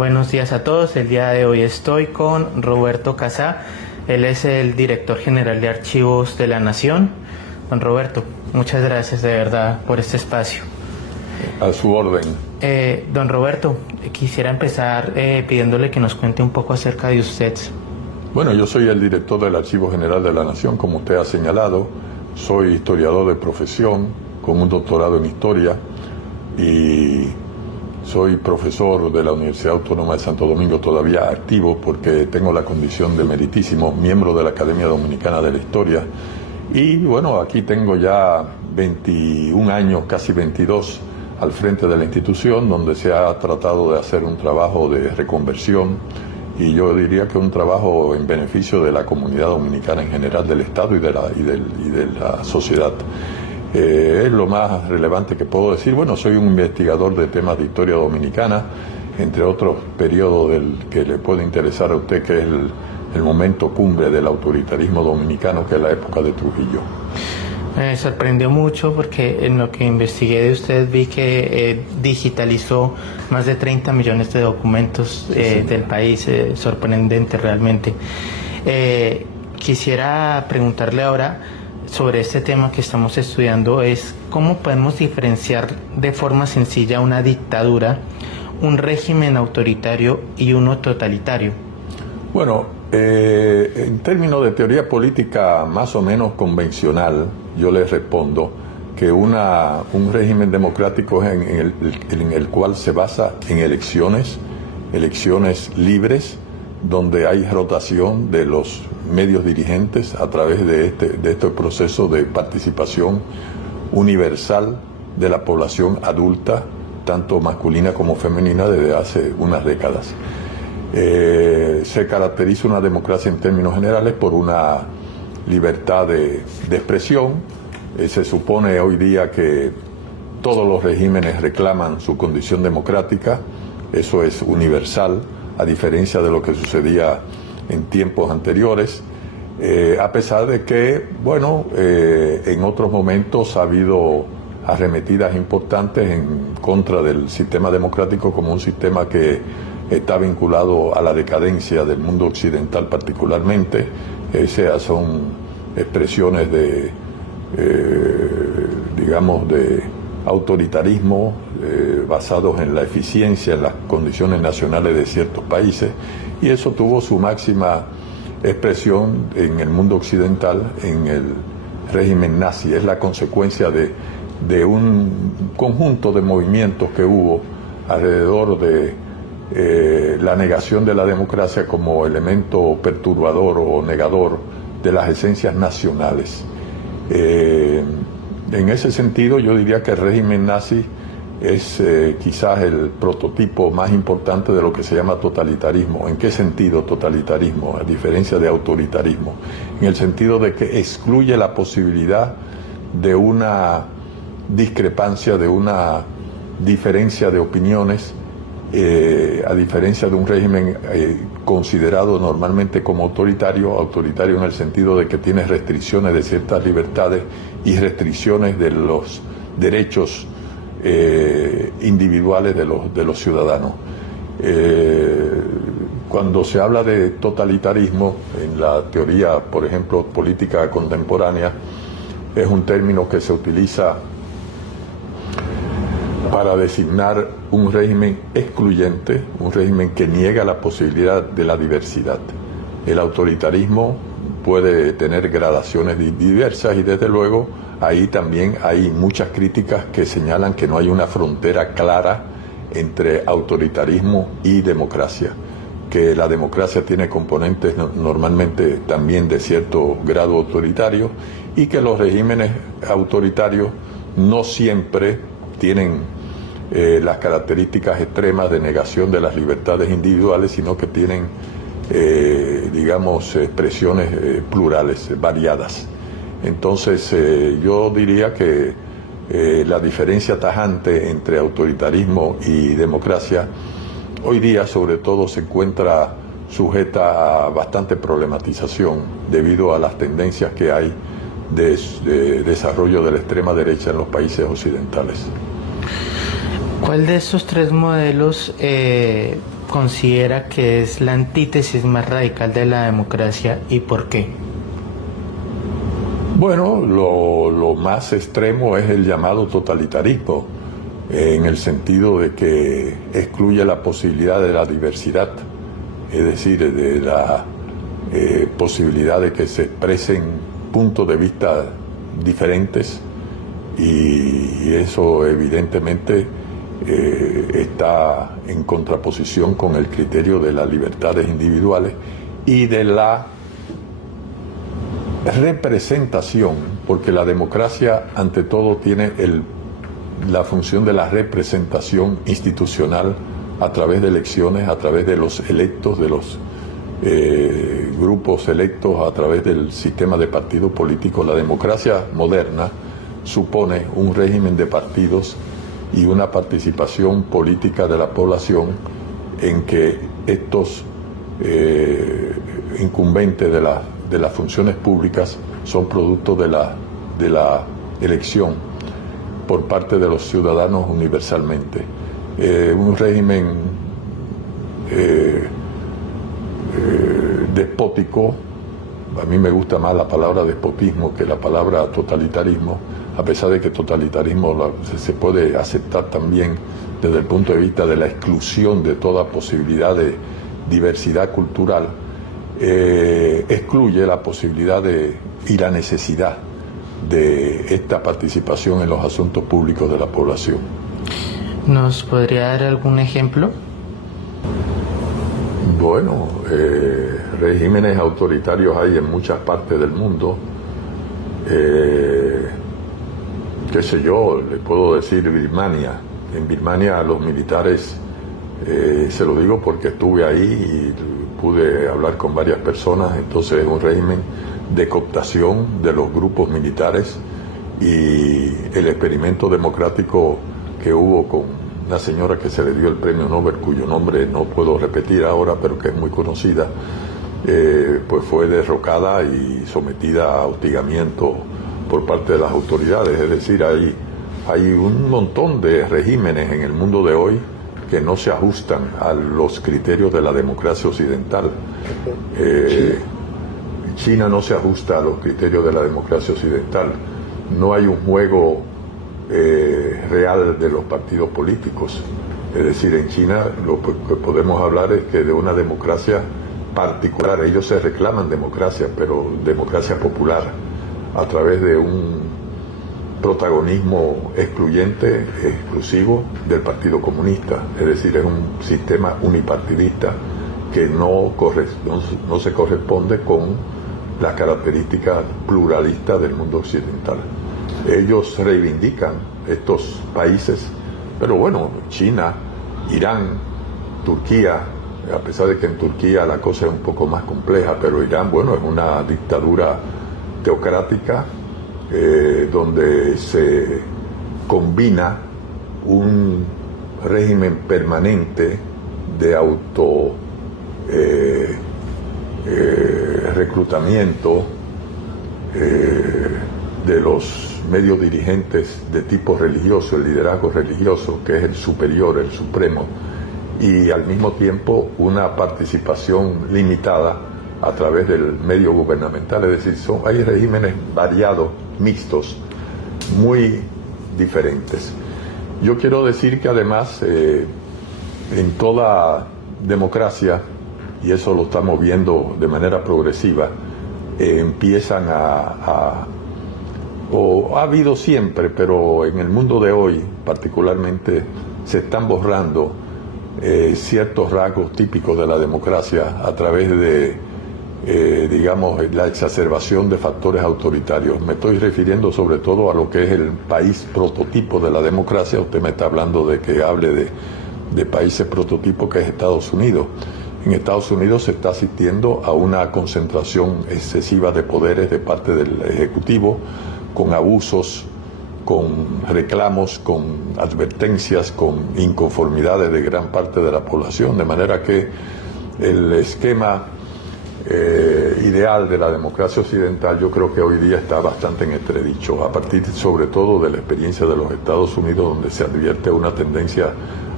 Buenos días a todos. El día de hoy estoy con Roberto Casá. Él es el director general de Archivos de la Nación. Don Roberto, muchas gracias de verdad por este espacio. A su orden. Don Roberto, quisiera empezar pidiéndole que nos cuente un poco acerca de usted. Bueno, yo soy el director del Archivo General de la Nación, como usted ha señalado. Soy historiador de profesión, con un doctorado en historia, y soy profesor de la Universidad Autónoma de Santo Domingo, todavía activo porque tengo la condición de meritísimo miembro de la Academia Dominicana de la Historia. Y bueno, aquí tengo ya 21 años, casi 22, al frente de la institución, donde se ha tratado de hacer un trabajo de reconversión, y yo diría que un trabajo en beneficio de la comunidad dominicana en general, del Estado y de la sociedad. Es lo más relevante que puedo decir. Bueno, soy un investigador de temas de historia dominicana, entre otros periodos del que le puede interesar a usted, que es el momento cumbre del autoritarismo dominicano, que es la época de Trujillo. Me sorprendió mucho porque en lo que investigué de usted vi que digitalizó más de 30 millones de documentos del país. Sorprendente realmente. Quisiera preguntarle ahora sobre este tema que estamos estudiando, es cómo podemos diferenciar de forma sencilla una dictadura, un régimen autoritario y uno totalitario. Bueno, en términos de teoría política más o menos convencional, yo les respondo que un régimen democrático es en el cual se basa en elecciones libres, donde hay rotación de los medios dirigentes a través de este proceso de participación universal de la población adulta, tanto masculina como femenina, desde hace unas décadas. Se caracteriza una democracia en términos generales por una libertad de expresión. Se supone hoy día que todos los regímenes reclaman su condición democrática. Eso es universal, a diferencia de lo que sucedía en tiempos anteriores, a pesar de que, bueno, en otros momentos ha habido arremetidas importantes en contra del sistema democrático como un sistema que está vinculado a la decadencia del mundo occidental particularmente. Esas son expresiones digamos, de autoritarismo basados en la eficiencia, en las condiciones nacionales de ciertos países, y eso tuvo su máxima expresión en el mundo occidental en el régimen nazi. Es la consecuencia de un conjunto de movimientos que hubo alrededor de la negación de la democracia como elemento perturbador o negador de las esencias nacionales. En ese sentido, yo diría que el régimen nazi es quizás el prototipo más importante de lo que se llama totalitarismo. ¿En qué sentido totalitarismo? A diferencia de autoritarismo. En el sentido de que excluye la posibilidad de una discrepancia, de una diferencia de opiniones, a diferencia de un régimen considerado normalmente como autoritario en el sentido de que tiene restricciones de ciertas libertades y restricciones de los derechos individuales de los ciudadanos. Cuando se habla de totalitarismo en la teoría, por ejemplo, política contemporánea, es un término que se utiliza para designar un régimen excluyente, un régimen que niega la posibilidad de la diversidad. El autoritarismo puede tener gradaciones diversas, y desde luego ahí también hay muchas críticas que señalan que no hay una frontera clara entre autoritarismo y democracia, que la democracia tiene componentes normalmente también de cierto grado autoritario, y que los regímenes autoritarios no siempre tienen las características extremas de negación de las libertades individuales, sino que tienen, digamos, expresiones plurales, variadas. Entonces, yo diría que la diferencia tajante entre autoritarismo y democracia hoy día, sobre todo, se encuentra sujeta a bastante problematización debido a las tendencias que hay de desarrollo de la extrema derecha en los países occidentales. ¿Cuál de estos tres modelos considera que es la antítesis más radical de la democracia y por qué? Bueno, lo más extremo es el llamado totalitarismo, en el sentido de que excluye la posibilidad de la diversidad, es decir, de la posibilidad de que se expresen puntos de vista diferentes, y eso evidentemente está en contraposición con el criterio de las libertades individuales y de la representación, porque la democracia ante todo tiene la función de la representación institucional a través de elecciones, a través de los electos, de los grupos electos, a través del sistema de partidos políticos. La democracia moderna supone un régimen de partidos y una participación política de la población en que estos incumbentes de las funciones públicas son producto de la elección por parte de los ciudadanos universalmente. Un régimen despótico, a mí me gusta más la palabra despotismo que la palabra totalitarismo, a pesar de que totalitarismo se puede aceptar también desde el punto de vista de la exclusión de toda posibilidad de diversidad cultural, excluye la posibilidad y la necesidad de esta participación en los asuntos públicos de la población. ¿Nos podría dar algún ejemplo? Bueno, regímenes autoritarios hay en muchas partes del mundo. Qué sé yo, le puedo decir Birmania. En Birmania los militares, se lo digo porque estuve ahí y pude hablar con varias personas, entonces es un régimen de cooptación de los grupos militares, y el experimento democrático que hubo con una señora que se le dio el premio Nobel, cuyo nombre no puedo repetir ahora, pero que es muy conocida, pues fue derrocada y sometida a hostigamiento por parte de las autoridades. Es decir, hay un montón de regímenes en el mundo de hoy que no se ajustan a los criterios de la democracia occidental. China no se ajusta a los criterios de la democracia occidental. No hay un juego real de los partidos políticos. Es decir, en China lo que podemos hablar es que de una democracia particular. Ellos se reclaman democracia, pero democracia popular, a través de un protagonismo excluyente, exclusivo del Partido Comunista. Es decir, es un sistema unipartidista que no se corresponde con las características pluralistas del mundo occidental. Ellos reivindican estos países, pero bueno, China, Irán, Turquía, a pesar de que en Turquía la cosa es un poco más compleja, pero Irán, bueno, es una dictadura teocrática, donde se combina un régimen permanente de reclutamiento de los medios dirigentes de tipo religioso, el liderazgo religioso, que es el superior, el supremo, y al mismo tiempo una participación limitada a través del medio gubernamental. Es decir, hay regímenes variados, mixtos, muy diferentes. Yo quiero decir que además en toda democracia, y eso lo estamos viendo de manera progresiva, empiezan o ha habido siempre, pero en el mundo de hoy particularmente se están borrando ciertos rasgos típicos de la democracia a través de digamos, la exacerbación de factores autoritarios. Me estoy refiriendo sobre todo a lo que es el país prototipo de la democracia. Usted me está hablando de que hable de países prototipo, que es Estados Unidos. En Estados Unidos se está asistiendo a una concentración excesiva de poderes de parte del Ejecutivo, con abusos, con reclamos, con advertencias, con inconformidades de gran parte de la población, de manera que el esquema ideal de la democracia occidental, yo creo que hoy día está bastante en entredicho, a partir sobre todo de la experiencia de los Estados Unidos, donde se advierte una tendencia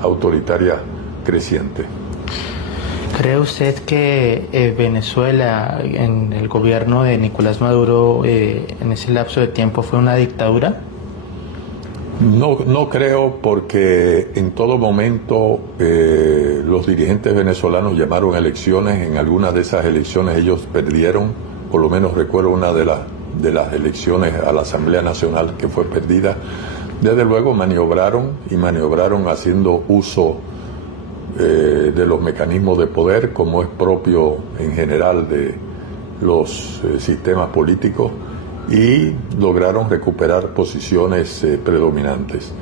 autoritaria creciente. ¿Cree usted que Venezuela, en el gobierno de Nicolás Maduro, en ese lapso de tiempo fue una dictadura? No creo, porque en todo momento los dirigentes venezolanos llamaron a elecciones. En algunas de esas elecciones ellos perdieron. Por lo menos recuerdo una de las elecciones a la Asamblea Nacional que fue perdida. Desde luego maniobraron haciendo uso de los mecanismos de poder, como es propio en general de los sistemas políticos, y lograron recuperar posiciones predominantes.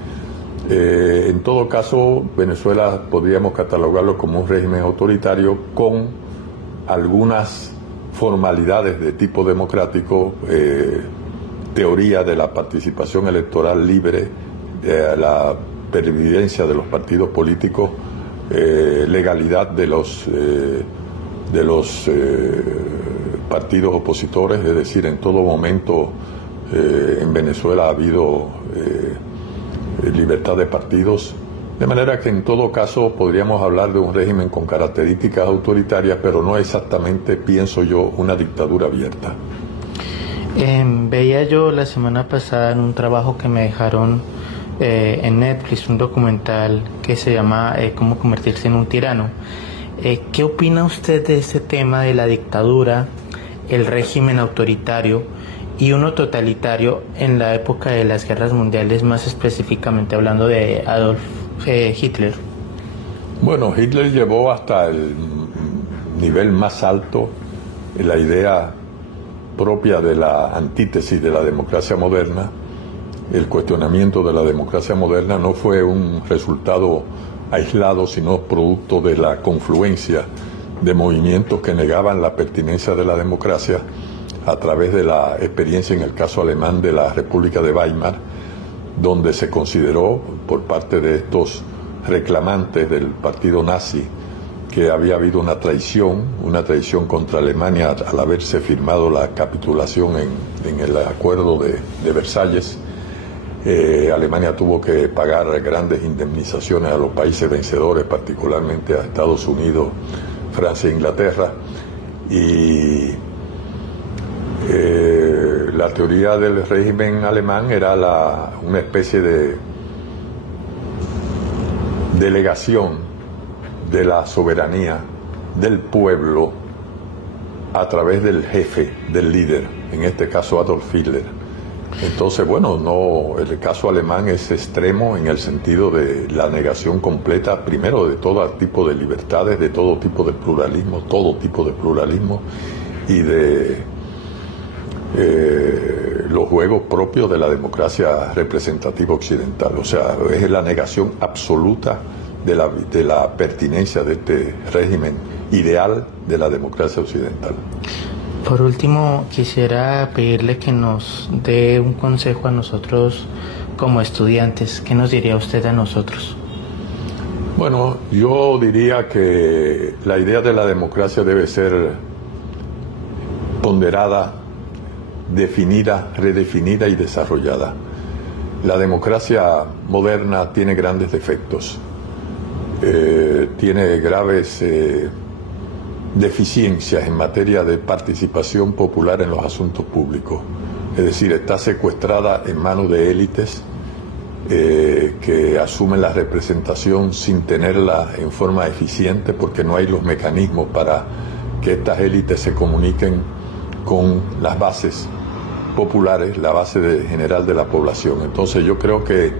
En todo caso, Venezuela podríamos catalogarlo como un régimen autoritario con algunas formalidades de tipo democrático, teoría de la participación electoral libre, la pervivencia de los partidos políticos, legalidad de los partidos opositores. Es decir, en todo momento en Venezuela ha habido libertad de partidos, de manera que en todo caso podríamos hablar de un régimen con características autoritarias, pero no exactamente, pienso yo, una dictadura abierta. Veía yo la semana pasada en un trabajo que me dejaron en Netflix, un documental que se llama Cómo convertirse en un tirano. ¿Qué opina usted de este tema de la dictadura, el régimen autoritario y uno totalitario en la época de las guerras mundiales, más específicamente hablando de Adolf Hitler? Bueno, Hitler llevó hasta el nivel más alto la idea propia de la antítesis de la democracia moderna. El cuestionamiento de la democracia moderna no fue un resultado aislado, sino producto de la confluencia de movimientos que negaban la pertinencia de la democracia a través de la experiencia, en el caso alemán, de la República de Weimar, donde se consideró por parte de estos reclamantes del partido nazi que había habido una traición contra Alemania al haberse firmado la capitulación en el acuerdo de Versalles. Alemania tuvo que pagar grandes indemnizaciones a los países vencedores, particularmente a Estados Unidos, Francia e Inglaterra, y la teoría del régimen alemán era una especie de delegación de la soberanía del pueblo a través del jefe, del líder, en este caso Adolf Hitler. Entonces, bueno, el caso alemán es extremo en el sentido de la negación completa, primero, de todo tipo de libertades, de todo tipo de pluralismo, y de los juegos propios de la democracia representativa occidental. O sea, es la negación absoluta de la pertinencia de este régimen ideal de la democracia occidental. Por último, quisiera pedirle que nos dé un consejo a nosotros como estudiantes. ¿Qué nos diría usted a nosotros? Bueno, yo diría que la idea de la democracia debe ser ponderada, definida, redefinida y desarrollada. La democracia moderna tiene grandes defectos, tiene graves deficiencias en materia de participación popular en los asuntos públicos. Es decir, está secuestrada en manos de élites que asumen la representación sin tenerla en forma eficiente, porque no hay los mecanismos para que estas élites se comuniquen con las bases populares, la base general de la población. Entonces yo creo que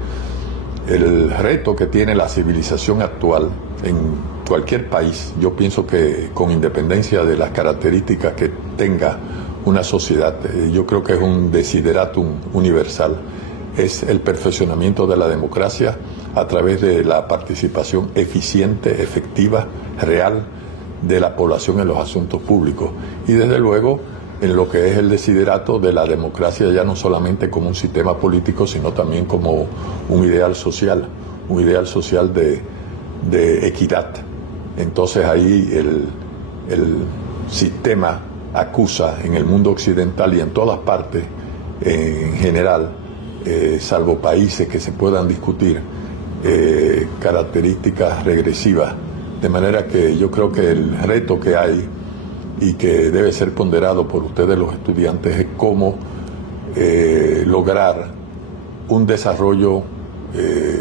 el reto que tiene la civilización actual en cualquier país, yo pienso que con independencia de las características que tenga una sociedad, yo creo que es un desideratum universal, es el perfeccionamiento de la democracia a través de la participación eficiente, efectiva, real de la población en los asuntos públicos. Y desde luego en lo que es el desiderato de la democracia, ya no solamente como un sistema político, sino también como un ideal social de equidad. Entonces ahí el sistema acusa en el mundo occidental y en todas partes en general, salvo países que se puedan discutir, características regresivas De manera que yo creo que el reto que hay y que debe ser ponderado por ustedes los estudiantes es cómo lograr un desarrollo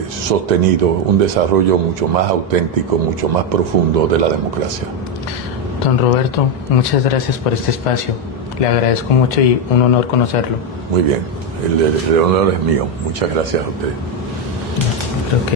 sostenido, un desarrollo mucho más auténtico, mucho más profundo de la democracia. Don Roberto, muchas gracias por este espacio. Le agradezco mucho y un honor conocerlo. Muy bien, el honor es mío. Muchas gracias a ustedes.